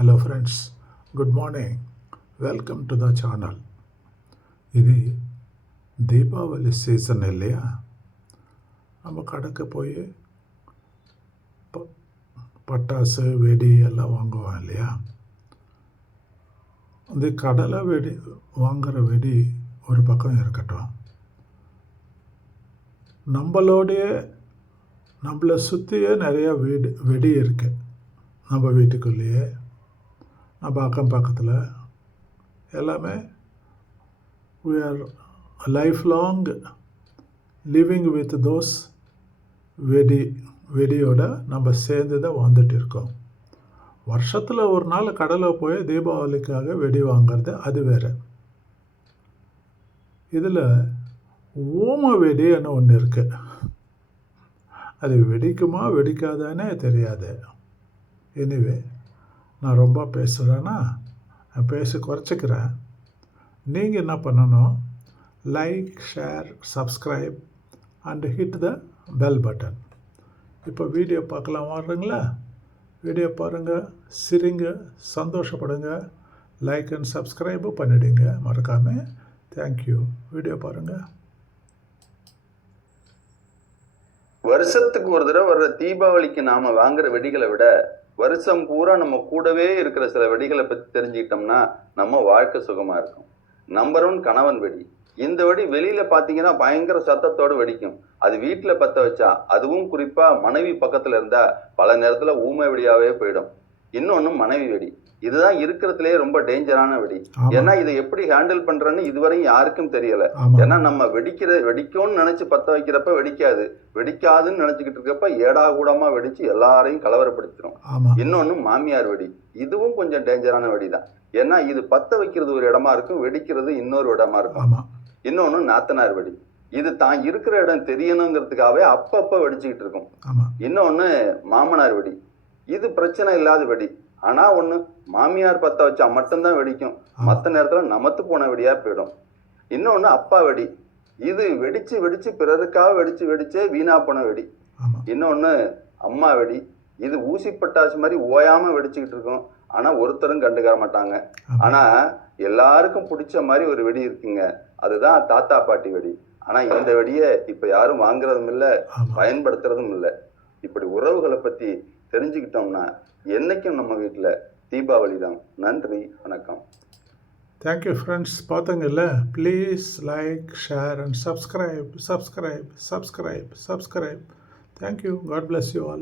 Hello friends, good morning. Welcome to the channel. இது Deepavali season இல்லையா? நம்ம கடைக்கு போய் பட்டாசு வெடி எல்லாம் வாங்குவோம் இல்லையா? இந்த கடையில் வெடி வாங்குகிற வெடி ஒரு பக்கம் இருக்கட்டும், நம்மளை சுற்றியே நிறையா வெடி இருக்கு. நம்ம வீட்டுக்குள்ளேயே, நம்ம அக்கம் பக்கத்தில் எல்லாமே we are lifelong living with those வெடியோட நம்ம சேர்ந்து தான் வந்துட்டு இருக்கோம். வருஷத்தில் ஒரு நாள் கடலில் போய் தீபாவளிக்காக வெடி வாங்கிறது அது வேறு. இதில் ஓம வெடின்னு ஒன்று இருக்குது. அது வெடிக்குமா வெடிக்காதானே தெரியாது. எனிவே, நான் ரொம்ப பேசுகிறேன்னா பேசி குறைச்சிக்கிறேன். நீங்கள் என்ன பண்ணணும்? Like, share, subscribe and hit the bell button. இப்போ வீடியோ பார்க்கலாம் வர்றீங்களா? வீடியோ பாருங்கள், சிரிங்க, சந்தோஷப்படுங்க, லைக் அண்ட் சப்ஸ்கிரைபு பண்ணிவிடுங்க மறக்காமல். தேங்க்யூ. வீடியோ பாருங்கள். வருஷத்துக்கு ஒரு தடவை வர்ற தீபாவளிக்கு நாம வாங்குற வெடிகளை விட வருஷம் பூரா நம்ம கூடவே இருக்கிற சில வெடிகளை பத்தி தெரிஞ்சுக்கிட்டோம்னா நம்ம வாழ்க்கை சுகமா இருக்கும். நம்பர் 1 கணவன் வெடி. இந்த வெடி வெளியில பாத்தீங்கன்னா பயங்கர சத்தத்தோடு வெடிக்கும். அது வீட்டுல பத்த வச்சா, அதுவும் குறிப்பா மனைவி பக்கத்துல இருந்தா பல நேரத்துல ஊமை வெடியாவே போயிடும். இன்னொன்னு மனைவி வெடி. இதுதான் இருக்கிறதுலயே ரொம்ப டேஞ்சரான வெடி. ஏன்னா இதை எப்படி ஹேண்டில் பண்றேன்னு இதுவரையும் யாருக்கும் தெரியல. ஏன்னா நம்ம வெடிக்கும்னு நினைச்சு பத்த வைக்கிறப்ப வெடிக்காது, வெடிக்காதுன்னு நினைச்சுக்கிட்டு இருக்கப்ப ஏடா கூடமா வெடிச்சு எல்லாரையும் கலவரப்படுத்திடும். இன்னொன்னு மாமியார் வெடி. இதுவும் கொஞ்சம் டேஞ்சரான வெடிதான். ஏன்னா இது பத்த வைக்கிறது ஒரு இடமா இருக்கும், வெடிக்கிறது இன்னொரு இடமா இருக்கும். இன்னொன்னு நாத்தனார் வெடி. இது தான் இருக்கிற இடம் தெரியணுங்கிறதுக்காகவே அப்பப்ப வெடிச்சுக்கிட்டு இருக்கும். இன்னொன்னு மாமனார் வெடி. இது பிரச்சனை இல்லாத வெடி. ஆனா ஒண்ணு, மாமியார் பத்த வச்சா மட்டும்தான் வெடிக்கும், மற்ற நேரத்துல நமத்து போன வெடியா போயிடும். இன்னொன்னு அப்பா வெடி. இது வெடிச்சு வெடிச்சு பிறருக்காக வெடிச்சே வீணா போன வெடி. இன்னொன்னு அம்மா வெடி. இது ஊசி பட்டாசு மாதிரி ஓயாம வெடிச்சுக்கிட்டு இருக்கும், ஆனா ஒருத்தரும் கண்டுக்க மாட்டாங்க. ஆனா எல்லாருக்கும் பிடிச்ச மாதிரி ஒரு வெடி இருக்குங்க, அதுதான் தாத்தா பாட்டி வெடி. ஆனா இந்த வெடியை இப்ப யாரும் வாங்குறதும் இல்லை, பயன்படுத்துறதும் இல்லை. இப்படி உறவுகளை பத்தி தெரிஞ்சுக்கிட்டோம்னா என்னைக்கும் நம்ம வீட்டில் தீபாவளி தான். நன்றி, வணக்கம். Thank you friends. பார்த்தீங்கல்ல, please like, share and subscribe. Thank you. God bless you all.